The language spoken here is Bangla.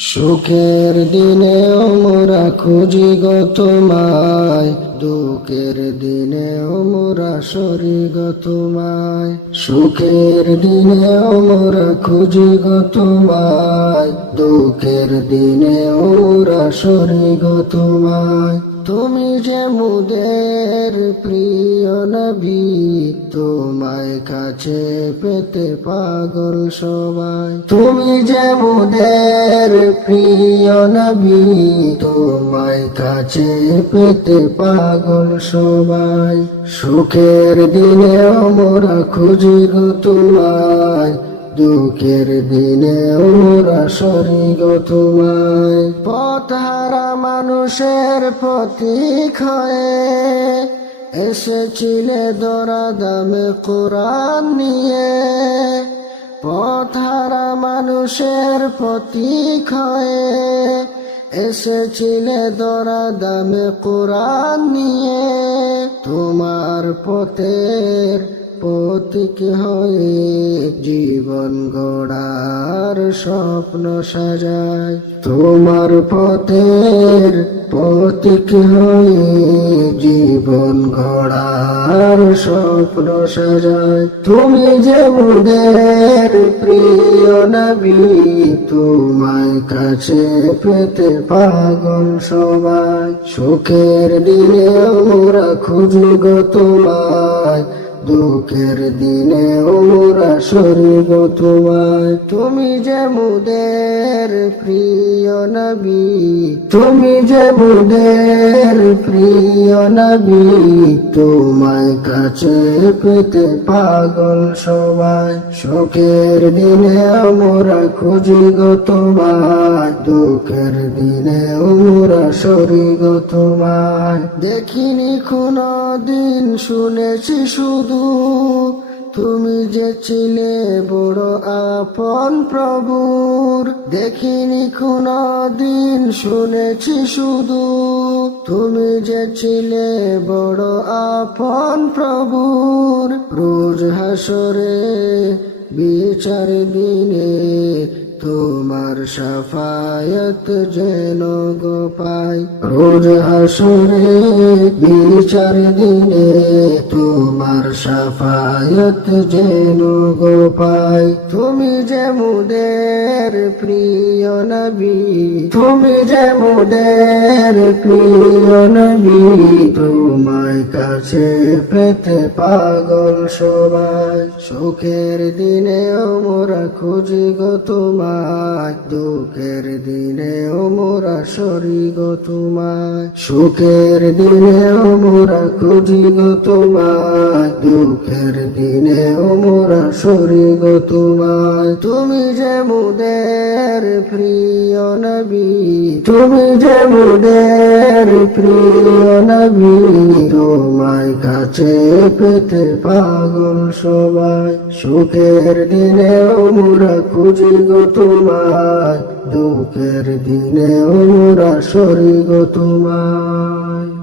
সুখের দিনে মোরা খুঁজি গো তোমায়, দুঃখের দিনে মোরা সরি গো তোমায়। সুখের দিনে মোরা খুঁজি গো তোমায়, দুঃখের দিনে মোরা সরি গো তোমায়। তুমি যে মুদের প্রিয় নবী, তোমায় কাছে পেতে পাগল সবাই। তুমি যে মুদের প্রিয় নবী, তোমায় কাছে পেতে পাগল সবাই। সুখের দিনে আমরা খুঁজি গো তোমায় দুঃখের দিনে ওরা সরি গো তোমায়। পথহারা মানুষের প্রতীক হয়ে এসেছিলে দরা দামে কোরআন নিয়ে। পথহারা মানুষের প্রতীক হয়ে এসেছিলে দরা দামে কোরআন নিয়ে। তোমার পথের প্রতীক হয়ে জীবন গড়ার স্বপ্ন সাজায় তোমার পথের প্রতীক হয়ে জীবন গড়ার স্বপ্ন সাজায় তুমি যে মুদের প্রিয় নবী, তোমায় কাছে পেতে পাগল সবাই। সুখের দিনে আমরা খুঁজি গো তোমায় দুঃখের দিনে ওরা সরিব তোমায় তুমি যে মুদের প্রিয় নবী, তুমি যে মুদের প্রিয় নবী, তোমায় কাছে পেতে পাগল সবাই। সুখের দিনে আমরা খুঁজি গো তোমায়, দুঃখের দিনে ওরা গো তোমায়। দেখিনি কোনো দিন শুনেছি শুধু তুমি যে ছিলে বড় আপন প্রভুর, দেখিনি কোনো দিন শুনেছি শুধু। তুমি যে ছিলে বড় আপন প্রভুর, রোজ হাসরে বিচার দিনে তোমার সাফায়ত যেন গো পাই রোজ হাসরে বিচার দিনে তোমার সাফায়ত যেন গো পাই তুমি যে মুদের প্রিয় নবী, তুমি যে মুদের প্রিয় নবী, তোমায় কাছে পেতে পাগল সবাই। সুখের দিনে মোরা খুঁজি গো তোমায়, দুঃখের দিনে মোরা সরি গো তোমায়। সুখের দিনে মোরা খুঁজি গো তোমায়, দুঃখের দিনে মোরা সরি তোমায়। তুমি যে মুদের প্রিয় নবী, তুমি যে মুদের প্রিয় নবী, তোমায় কাছে পেতে পাগল সবাই। সুখের দিনে মোরা খুঁজি গো তোমায়, দুঃখের দিনে ওরা সরি গো তোমায়।